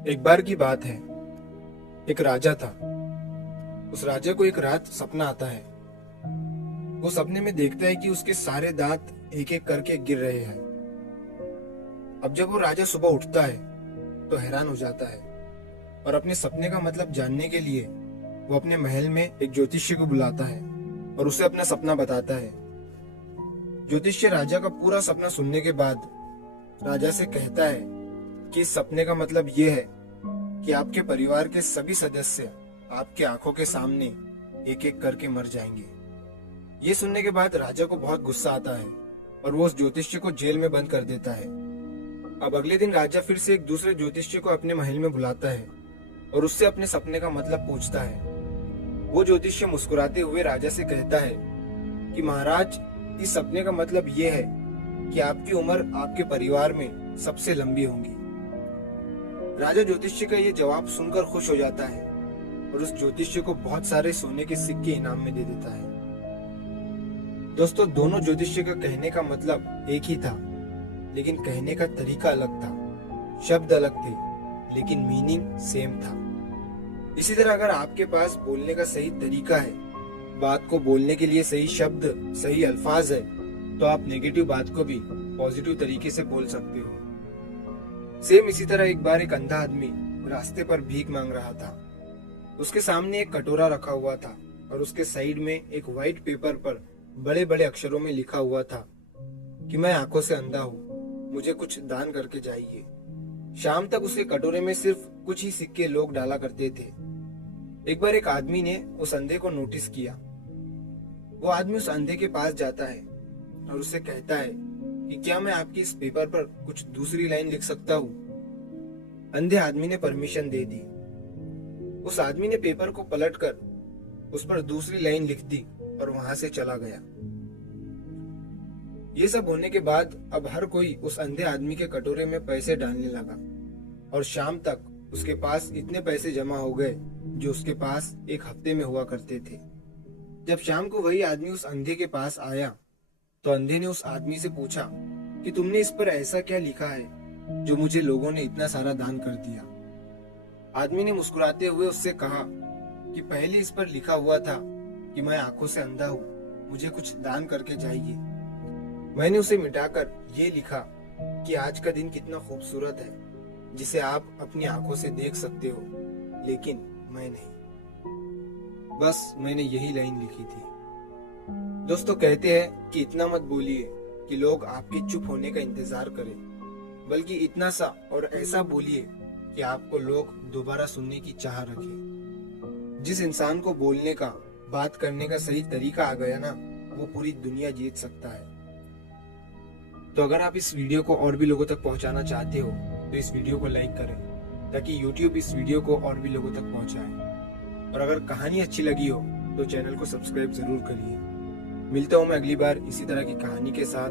एक बार की बात है। एक राजा था। उस राजा को एक रात सपना आता है। वो सपने में देखता है कि उसके सारे दांत एक एक करके गिर रहे हैं। अब जब वो राजा सुबह उठता है तो हैरान हो जाता है और अपने सपने का मतलब जानने के लिए वो अपने महल में एक ज्योतिषी को बुलाता है और उसे अपना सपना बताता है। ज्योतिष्य राजा का पूरा सपना सुनने के बाद राजा से कहता है कि इस सपने का मतलब ये है कि आपके परिवार के सभी सदस्य आपके आंखों के सामने एक एक करके मर जाएंगे। ये सुनने के बाद राजा को बहुत गुस्सा आता है और वो उस ज्योतिषी को जेल में बंद कर देता है। अब अगले दिन राजा फिर से एक दूसरे ज्योतिषी को अपने महल में बुलाता है और उससे अपने सपने का मतलब पूछता है। वो ज्योतिषी मुस्कुराते हुए राजा से कहता है कि महाराज, इस सपने का मतलब ये है कि आपकी उम्र आपके परिवार में सबसे लंबी होगी। राजा ज्योतिषी का ये जवाब सुनकर खुश हो जाता है और उस ज्योतिषी को बहुत सारे सोने के सिक्के इनाम में दे देता है। दोस्तों, दोनों ज्योतिषी का कहने का मतलब एक ही था, लेकिन कहने का तरीका अलग था। शब्द अलग थे, लेकिन मीनिंग सेम था। इसी तरह अगर आपके पास बोलने का सही तरीका है, बात को बोलने के लिए सही शब्द, सही अल्फाज है, तो आप नेगेटिव बात को भी पॉजिटिव तरीके से बोल सकते हो। सेम इसी तरह एक बार एक अंधा आदमी रास्ते पर भीख मांग रहा था। उसके सामने एक कटोरा रखा हुआ था और उसके साइड में एक व्हाइट पेपर पर बड़े बड़े अक्षरों में लिखा हुआ था कि मैं आंखों से अंधा हूँ, मुझे कुछ दान करके जाइए। शाम तक उसके कटोरे में सिर्फ कुछ ही सिक्के लोग डाला करते थे। एक बार एक आदमी ने उस अंधे को नोटिस किया। वो आदमी उस अंधे के पास जाता है और उससे कहता है कि क्या मैं आपकी इस पेपर पर कुछ दूसरी लाइन लिख सकता हूँ। अंधे आदमी ने परमिशन दे दी। उस आदमी ने पेपर को पलटकर उस पर दूसरी लाइन लिख दी और वहां से चला गया। ये सब होने के बाद अब हर कोई उस अंधे आदमी के कटोरे में पैसे डालने लगा और शाम तक उसके पास इतने पैसे जमा हो गए जो उसके पास एक हफ्ते में हुआ करते थे। जब शाम को वही आदमी उस अंधे के पास आया तो अंधे ने उस आदमी से पूछा कि तुमने इस पर ऐसा क्या लिखा है जो मुझे लोगों ने इतना सारा दान कर दिया। आदमी ने मुस्कुराते हुए उससे कहा कि पहले इस पर लिखा हुआ था कि मैं आंखों से अंधा हूँ, मुझे कुछ दान करके जाइए। मैंने उसे मिटाकर ये लिखा कि आज का दिन कितना खूबसूरत है, जिसे आप अपनी आंखों से देख सकते हो, लेकिन मैं नहीं। बस मैंने यही लाइन लिखी थी। दोस्तों, कहते हैं कि इतना मत बोलिए कि लोग आपके चुप होने का इंतजार करें, बल्कि इतना सा और ऐसा बोलिए कि आपको लोग दोबारा सुनने की चाह रखें। जिस इंसान को बोलने का, बात करने का सही तरीका आ गया ना, वो पूरी दुनिया जीत सकता है। तो अगर आप इस वीडियो को और भी लोगों तक पहुंचाना चाहते हो तो इस वीडियो को लाइक करें ताकि YouTube इस वीडियो को और भी लोगों तक पहुंचाए। और अगर कहानी अच्छी लगी हो तो चैनल को सब्सक्राइब जरूर करिए। मिलता हूं मैं अगली बार इसी तरह की कहानी के साथ।